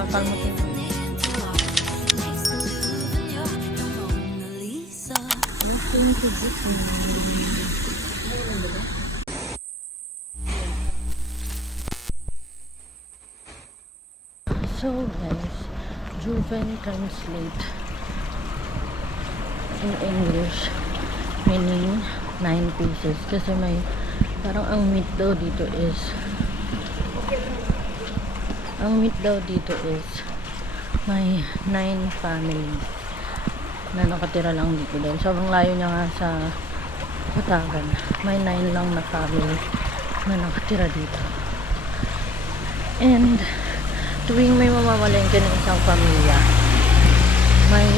nakakalmutin. So guys, Jiufen translate in English meaning 9 pieces kasi may parang ang meat daw dito is may 9 family na nakatira lang dito dahil sobrang layo niya nga sa Houtagan. May 9 lang na family na nakatira dito, and tuwing may mamamalengke ng isang pamilya, may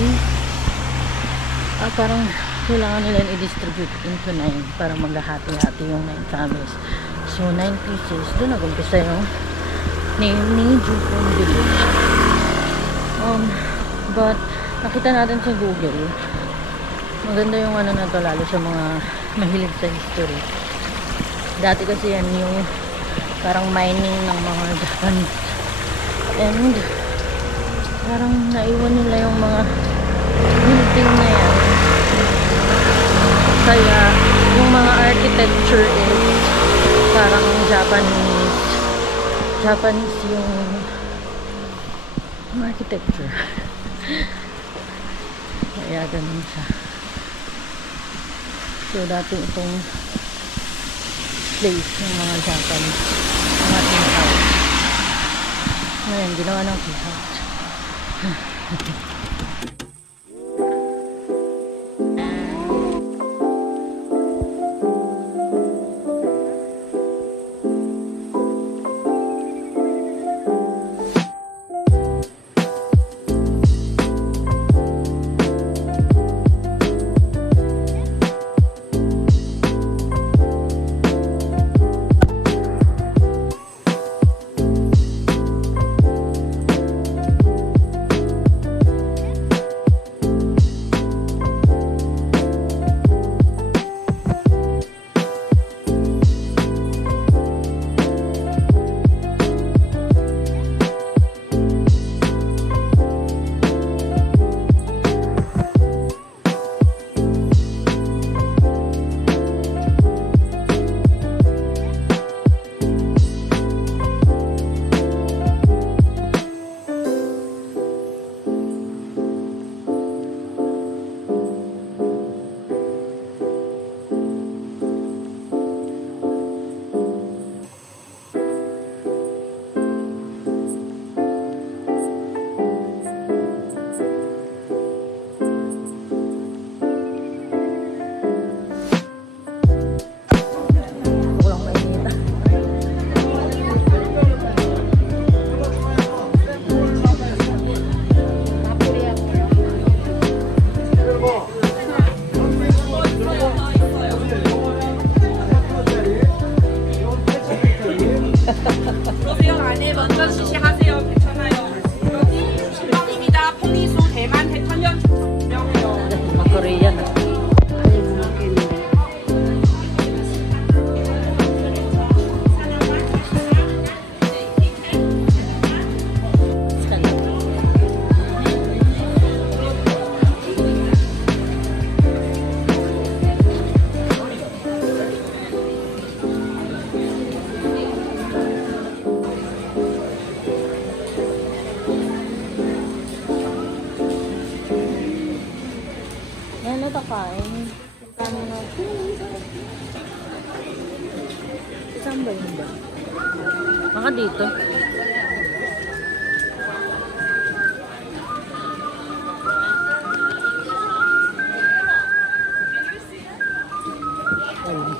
parang kailangan nila i-distribute into 9 para maghahati-hati yung 9 families. So 9 pieces, doon nag-umpisa yung name ni Jiufen Village. But nakita natin sa Google, maganda yung ano na to, lalo sa mga mahilig sa history. Dati kasi yan yung parang mining ng mga Japanese, and parang naiwan nila yung mga building na yan, kaya yung mga architecture is parang Japanese yung architecture. Kaya ganun siya. So dati itong place ng mga Japanese, mga teahouse. Ngayon ginawa ng teahouse. 그러세요? 안에 먼저 지시하세요. 괜찮아요. 여기 신방입니다. 폭리수 대만 대천년 명예요. Korean. Yan na kain. Kano na. Saan ba yun ba? Baka dito. Ayun.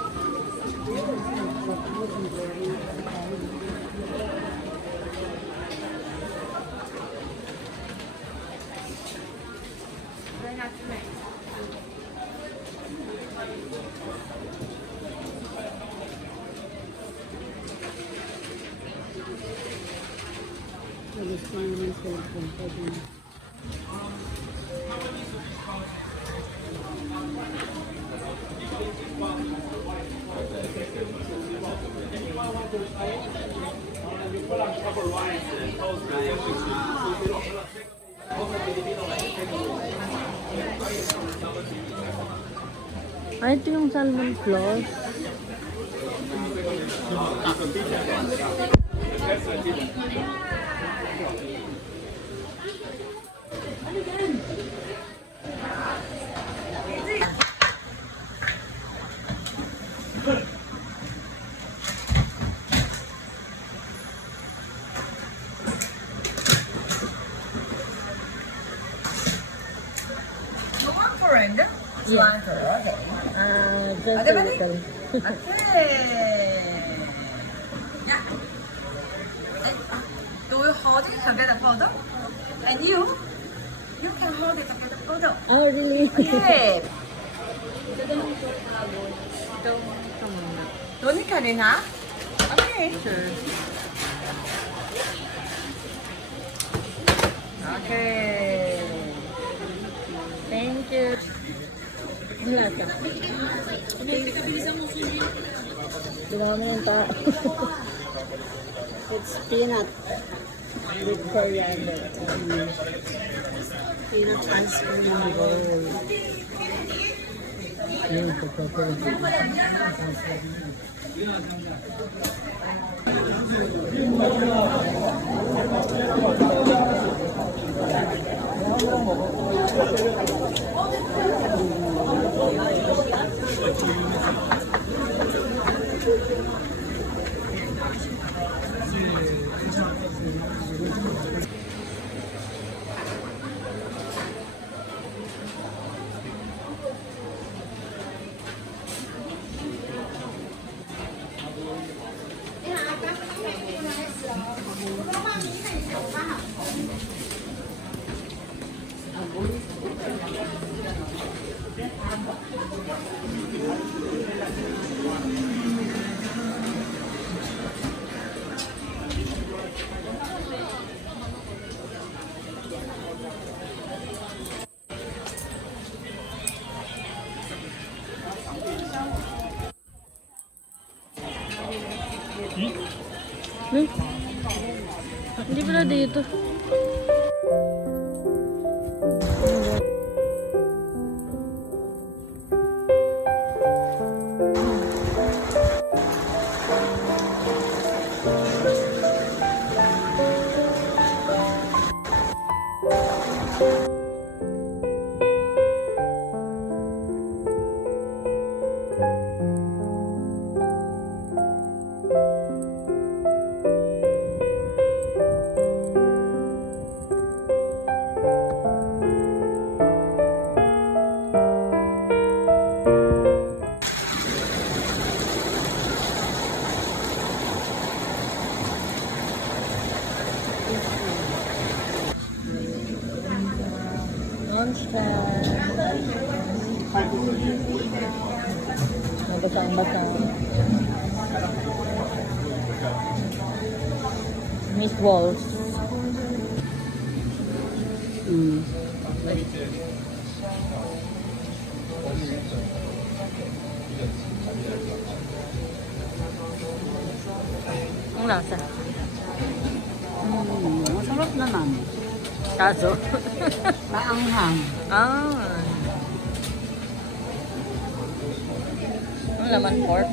Ah, ito yung salmon claws. One friend. Yeah. Okay. Just Ada a ba little. Okay. Yeah. Do you hold it to get a photo? And you can hold it to get a photo. Oh, really? Okay. Don't ka rin ha? Okay. Sure. Okay. Thank you. Wala ka. Ginami yung tao. It's peanut with coriander. Peanut ice cream bowl. Hmm? Hindi pala dito. Basang-basa. Meatballs. Ang lasa. Masarap naman. Kaso. Maanghang. Ah. Ang laman pork.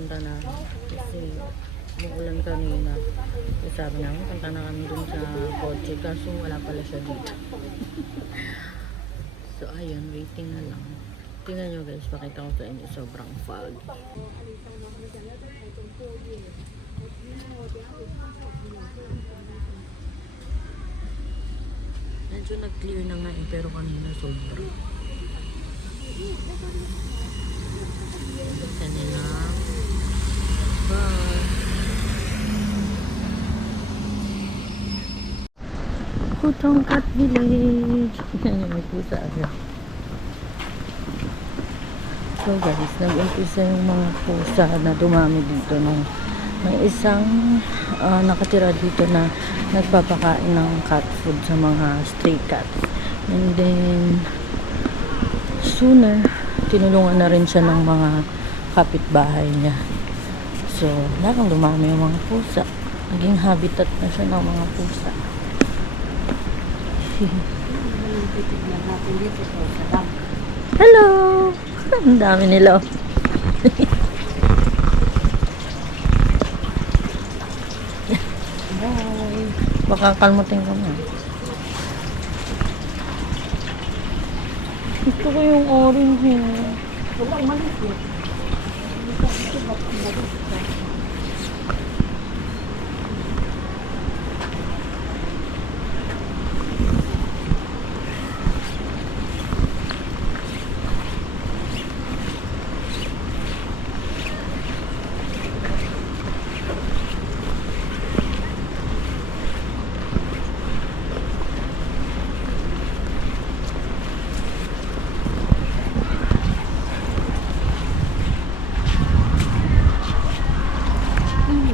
pupunta na. Kasi umuulan kanina. Kasi sabi namin, punta na kami dun sa kotse. Kaso wala pala siya dito. So, ayun, waiting na lang. Tingnan nyo guys, pakita ko sa inyo. Sobrang fog. Medyo nag-clear na nga eh, pero kanina sobra. Kanina. Bye. Houtong Cat Village. Yan yung may pusa agad. So guys, nag-umpisa yung mga pusa na dumami dito nung may isang nakatira dito na nagpapakain ng cat food sa mga stray cats. And then sooner, tinulungan na rin siya ng mga kapitbahay niya. So, larang dumami yung mga pusa. Naging habitat na siya ng mga pusa. Hello! Ang dami nila. Bye! Baka kalmutin ko na. Gusto ko yung orange niya. Wala, umalis eh.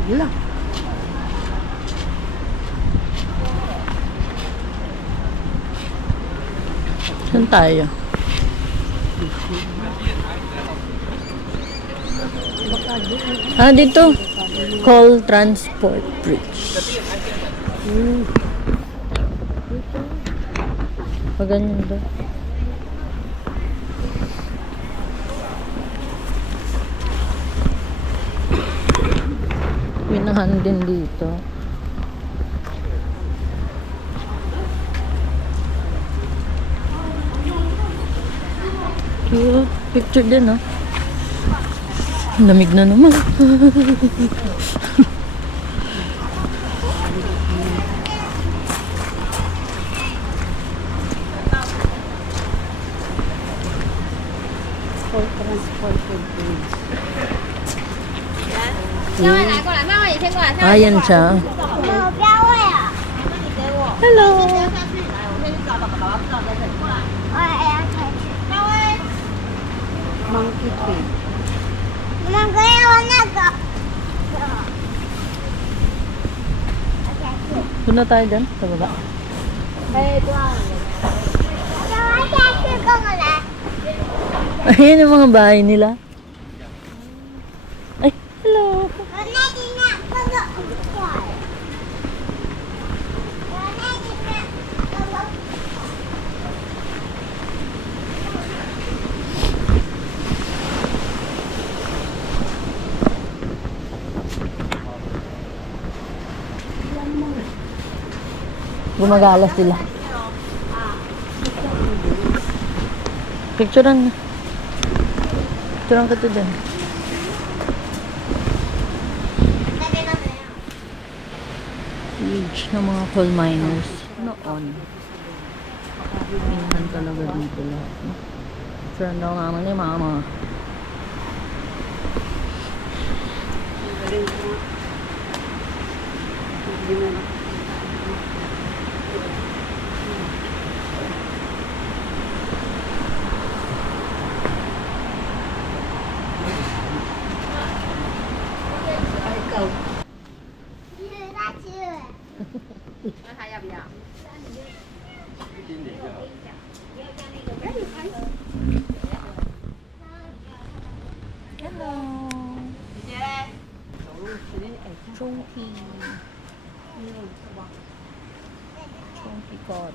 Wala. Saan tayo? Dito. Call Transport Bridge. Paganyan daw. Pinahan din dito. Cute. Picture din, oh. Lamig na naman. Ayan siya. Hello. Monkey tree. Doon na tayo dyan, sa baba. Ayan yung mga bahay nila. Ay, hello. Gumagala sila. Picturean. Picturean ka to dyan. Huge ng mga coal miners. Noon. Tingnan talaga dito lahat. Picturean daw naman ni mama. Hello. Chunky. Chunky God.